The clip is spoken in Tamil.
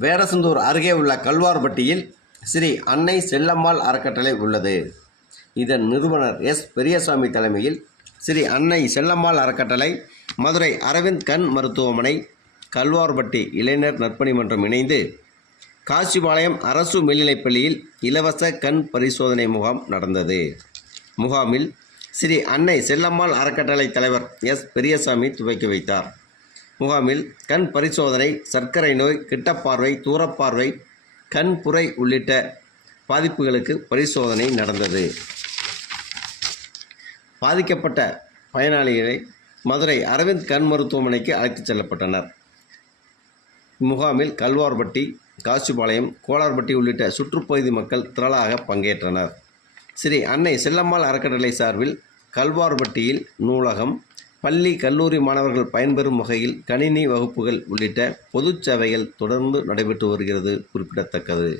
வேடசந்தூர் அருகே உள்ள கல்வார்பட்டியில் ஸ்ரீ அன்னை செல்லம்மாள் அறக்கட்டளை உள்ளது. இதன் நிறுவனர் எஸ். பெரியசாமி தலைமையில் ஸ்ரீ அன்னை செல்லம்மாள் அறக்கட்டளை மதுரை அரவிந்த் கண் மருத்துவமனை கல்வார்பட்டி இளைஞர் நற்பணி மன்றம் இணைந்து காசிபாளையம் அரசு மேல்நிலைப்பள்ளியில் இலவச கண் பரிசோதனை முகாம் நடந்தது. முகாமில் ஸ்ரீ அன்னை செல்லம்மாள் அறக்கட்டளை தலைவர் எஸ். பெரியசாமி துவக்கி வைத்தார். முகாமில் கண் பரிசோதனை சர்க்கரை நோய் கிட்டப்பார்வை தூரப்பார்வை கண் புரை உள்ளிட்ட பாதிப்புகளுக்கு பரிசோதனை நடந்தது. பாதிக்கப்பட்ட பயனாளிகளை மதுரை அரவிந்த் கண் மருத்துவமனைக்கு அழைத்துச் செல்லப்பட்டனர். இம்முகாமில் கல்வார்பட்டி காசிபாளையம் கோலார்பட்டி உள்ளிட்ட சுற்றுப்பகுதி மக்கள் திரளாக பங்கேற்றனர். ஸ்ரீ அன்னை செல்லம்மாள் அறக்கட்டளை சார்பில் கல்வார்பட்டியில் நூலகம் பள்ளி கல்லூரி மாணவர்கள் பயன்பெறும் வகையில் கணினி வகுப்புகள் உள்ளிட்ட பொதுச் சேவைகள் தொடர்ந்து நடைபெற்று வருகிறது குறிப்பிடத்தக்கது.